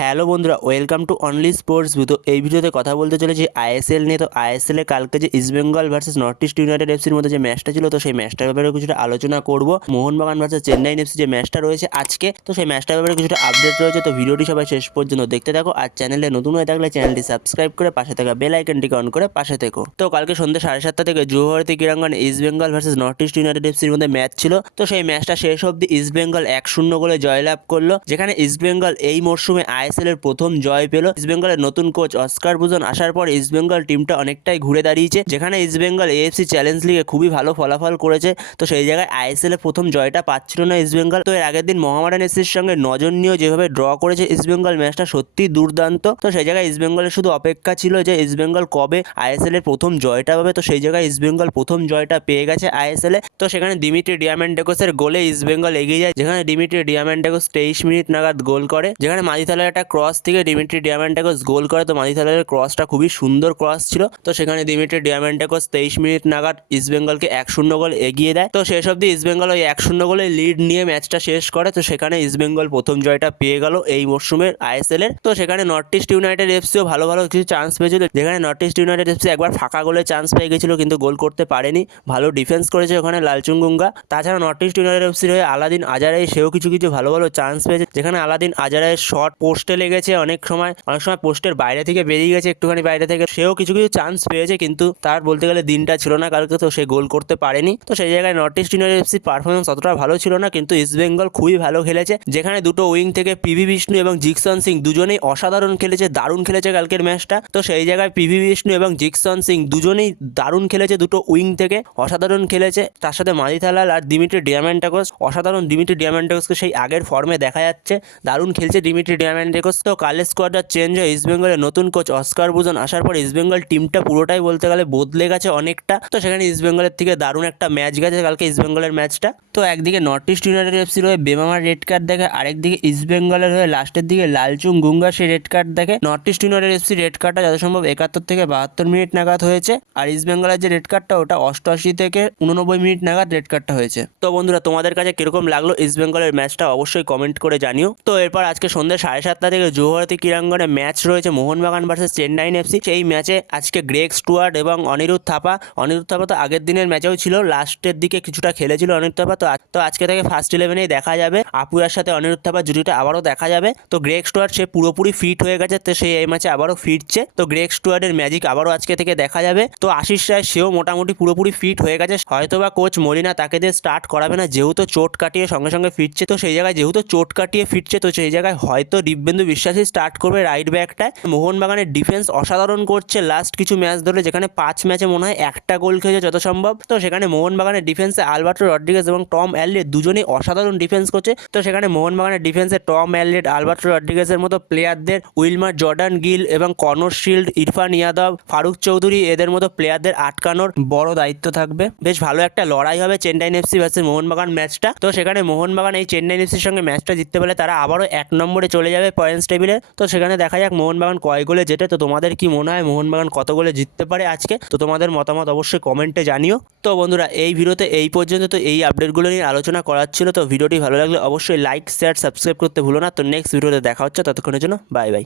Hello বন্ধুরা, welcome to only sports view তো এই ভিডিওতে কথা বলতে চলেছি আইএসএল নিয়ে। তো আইএসএল কালকে যে East Bengal versus North East United এফসির মধ্যে যে ম্যাচটা ছিল, তো সেই ম্যাচটার ব্যাপারে কিছুটা আলোচনা করব। মোহনবাগান ভার্সেস চেন্নাই এফসি যে ম্যাচটা রয়েছে আজকে, তো সেই ম্যাচটার ব্যাপারে কিছুটা আপডেট রয়েছে। তো ভিডিওটি সবাই শেষ পর্যন্ত দেখতে থাকো আর চ্যানেলে নতুন হয়ে থাকলে চ্যানেলটি সাবস্ক্রাইব করে পাশে থাকা বেল আইকনটিকে অন করে পাশে থেকো। তো কালকে সন্ধ্যে সাড়ে সাতটা থেকে যুবভারতী ক্রীড়াঙ্গন East Bengal versus North East United এফসির মধ্যে ম্যাচ ছিল। তো সেই ম্যাচটা শেষ অবধি ইস্ট বেঙ্গল এক শূন্য গোলে জয়লাভ করল, যেখানে ইস্ট বেঙ্গল এই মরশুমে আইএসএল এর প্রথম জয় পেল ইস্ট বেঙ্গলের নতুন কোচ অস্কার বুজন আসার পর ইস্ট বেঙ্গল টিমটা অনেকটাই ঘুরে দাঁড়িয়েছে। যেখানে ইস্ট বেঙ্গল এএফসি চ্যালেঞ্জ লিগে খুবই ভালো ফলাফল করেছে। তো সেই জায়গায় আইএসএল এর প্রথম জয়টা পাচ্ছিল না ইস্ট বেঙ্গল তো এর আগের দিন মোহামেডান এসির সঙ্গে নজর নিয়েও যেভাবে ড্র করেছে ইস্ট বেঙ্গল ম্যাচটা সত্যি দুর্দান্ত। তো সেই জায়গায় ইস্ট বেঙ্গলের শুধু অপেক্ষা ছিল যে ইস্ট বেঙ্গল কবে আইএসএল এর প্রথম জয়টা পাবে। তো সেই জায়গায় ইস্ট বেঙ্গল প্রথম জয়টা পেয়ে গেছে আইএসএল। এ তো সেখানে দিমিত্রি ডিয়ামেন্ডেকোসের গোলে ইস্ট বেঙ্গল এগিয়ে যায়। যেখানে দিমিত্রি ডিয়ামেন্ডেকোস তেইশ মিনিট নাগাদ গোল করে। যেখানে মাঝিথালের একটা ক্রস থেকে ডিমিট্রি ডিয়ামেন্ডেকোস গোল করে, তো মাঝিথালের ক্রসটা খুবই সুন্দর ক্রস ছিল। তো সেখানে দিমিত্রি ডিয়ামেন্ডেকোস তেইশ মিনিট নাগাদ ইস্ট বেঙ্গলকে এক শূন্য গোল এগিয়ে দেয়। তো শেষ অবধি ইস্ট বেঙ্গল ওই এক শূন্য গোলে লিড নিয়ে ম্যাচটা শেষ করে, তো সেখানে ইস্ট বেঙ্গল প্রথম জয়টা পেয়ে গেল এই মরশুমের আইএসএল এর। তো সেখানে নর্থ ইস্ট ইউনাইটেড এফসিও ভালো ভালো কিছু চান্স পেয়েছিল। যেখানে নর্থ ইস্ট ইউনাইটেড এফসি একবার ফাঁকা গোলে চান্স পেয়ে গেছিল, কিন্তু গোল করতে পারেনি। ভালো ডিফেন্স করেছে ওখানে লালচুঙ্গুঙ্গা তাছাড়া নর্থ ইস্ট ইউনাইটেড এফসির হয়ে আলাদিন আজারাই সেও কিছু কিছু ভালো ভালো চান্স পেয়েছে। যেখানে আলাদিন আজারাইয়ের শর্ট পোস্টে লেগেছে অনেক সময় অনেক সময় পোস্টের বাইরে থেকে বেরিয়ে গেছে, একটুখানি বাইরে থেকে। সেও কিছু কিছু চান্স পেয়েছে, কিন্তু তার বলতে গেলে দিনটা ছিল না, কালকে তো সে গোল করতে পারেনি। তো সেই জায়গায় North East United FC performance অতটা ভালো ছিল না, কিন্তু ইস্ট বেঙ্গল খুবই ভালো খেলেছে। যেখানে দুটো উইং থেকে পিভি বিষ্ণু এবং জিকসন সিং দুজনেই অসাধারণ খেলেছে, দারুণ খেলেছে কালকের ম্যাচটা তো সেই জায়গায় পিভি বিষ্ণু এবং জিকসন সিং দুজনেই দারুণ খেলেছে, দুটো উইং থেকে অসাধারণ খেলেছে। তার সাথে মাদিথালাল আর দিমিত্রি ডিয়ামেন্টাকোস অসাধারণ দিমিত্রি ডিয়ামেন্টাকোসকে সেই আগের ফর্মে দেখা যাচ্ছে, দারুণ খেলছে দিমিত্রি ডিয়ামেন্টাকোস তো কালের স্কোয়াডটা চেঞ্জ হয়ে ইস্ট বেঙ্গলের নতুন কোচ অস্কার বুজন আসার পর ইস্ট বেঙ্গল টিমটা পুরোটাই বলতে গেলে বদলে গেছে অনেকটা। তো সেখানে ইস্ট বেঙ্গলের থেকে দারুণ একটা ম্যাচ গেছে কালকে ইস্ট বেঙ্গলের ম্যাচটা তো একদিকে নর্থ ইস্ট ইউনাইটেড এফসির হয়ে বেমামার রেড কার্ড দেখে, আরেকদিকে ইস্ট বেঙ্গলের হয়ে লাস্টের দিকে লালচুং গুঙ্গা সেই রেড কার্ড দেখে। North East United FC red কার্ডটা যত সম্ভব একাত্তর থেকে বাহাত্তর মিনিট নাগাদ হয়েছে। আর ইস্ট বেঙ্গলের যে রেড কার্ডটা ওটা অষ্টআশি থেকে উননব্বই মিনিট নাগাদ রেড কার্ডটা হয়েছে। তো বন্ধুরা, তোমাদের কাছে কীরকম লাগল ইস্ট বেঙ্গলের ম্যাচটা অবশ্যই কমেন্ট করে জানিও। তো এরপর আজকে সন্ধ্যে সাড়ে সাতটা থেকে যুবভারতী ক্রীড়াঙ্গনে ম্যাচ রয়েছে মোহনবাগান ভার্সেস চেন্নাইন এফসি সেই ম্যাচে আজকে গ্রেগ স্টুয়ার্ড এবং অনিরুদ্ধ থাপা অনিরুদ্ধ থাপা তো আগের দিনের ম্যাচেও ছিল, লাস্টের দিকে কিছুটা খেলেছিল অনিরুদ্ধ থাপা, তো তো আজকে থেকে ফার্স্ট ইলেভেনেই দেখা যাবে। আপুয়ার সাথে অনিরুদ্ধ থাপা জুটিটা আবারও দেখা যাবে। তো গ্রেগ স্টুয়ার্ড সে পুরোপুরি ফিট হয়ে গেছে, তো সে এই ম্যাচে আবারও ফিরছে। তো গ্রেগ স্টুয়ার্ডের ম্যাজিক আবারও আজকে থেকে দেখা যাবে। তো আশিস রায় সেও মোটামুটি পুরোপুরি ফিট হয়ে গেছে। হয়তোবা কোচ মরিনা তাকে দিয়ে স্টার্ট করাবে না, যেহেতু চোট কাটিয়ে সঙ্গে সঙ্গে ফিরছে, তো সেই জায়গায়, যেহেতু চোট কাটিয়ে ফিরছে, তো সেই জায়গায় হয়তো দিব্যেন্দু বিশ্বাসই স্টার্ট করবে রাইট ব্যাকটায় মোহনবাগানের ডিফেন্স অসাধারণ করছে। লাস্ট কিছু ম্যাচ ধরে যেখানে পাঁচ ম্যাচে মনে হয় একটা গোল খেয়েছে যত সম্ভব তো সেখানে মোহনবাগানের ডিফেন্সে আলবার্টো রড্রিগেজ এবং টম অ্যাললেট দুজনেই অসাধারণ ডিফেন্স করছে। তো সেখানে মোহনবাগানের ডিফেন্সে টম অ্যাললেট, আলবার্টো রড্রিগেজের মতো প্লেয়ারদের উইলমার জর্ডান গিল এবং কর্নর শিল্ড, ইরফান ইয়াদব, ফারুক চৌধুরী এদের মতো প্লেয়ারদের আটকানোর বড় দায়িত্ব থাকবে। বেশ ভালো একটা লড়াই হবে চেন্নাইন এফসি ভার্সেস মোহনবাগান ম্যাচটা তো সেখানে মোহনবাগান এই চেন্নাইন এফসির সঙ্গে ম্যাচটা জিততে পারলে তারা আবারও এক নম্বরে চলে যাবে। পয়েন্টস টেবিলে তো সেখানে দেখা যাক মোহনবাগান কয় গোলে জেটে তো তোমাদের কি মনে হয় মোহনবাগান কত গোলে জিততে পারে আজকে? তো তোমাদের মতামত অবশ্যই কমেন্টে জানিও। তো বন্ধুরা, এই ভিডিওতে এই পর্যন্ত। তো এই আপডেটগুলো নিয়ে আলোচনা করার ছিল। তো ভিডিওটি ভালো লাগলে অবশ্যই লাইক শেয়ার সাবস্ক্রাইব করতে ভুলো না। তো নেক্সট ভিডিওতে দেখা হচ্ছে। ততক্ষণের জন্য বাই বাই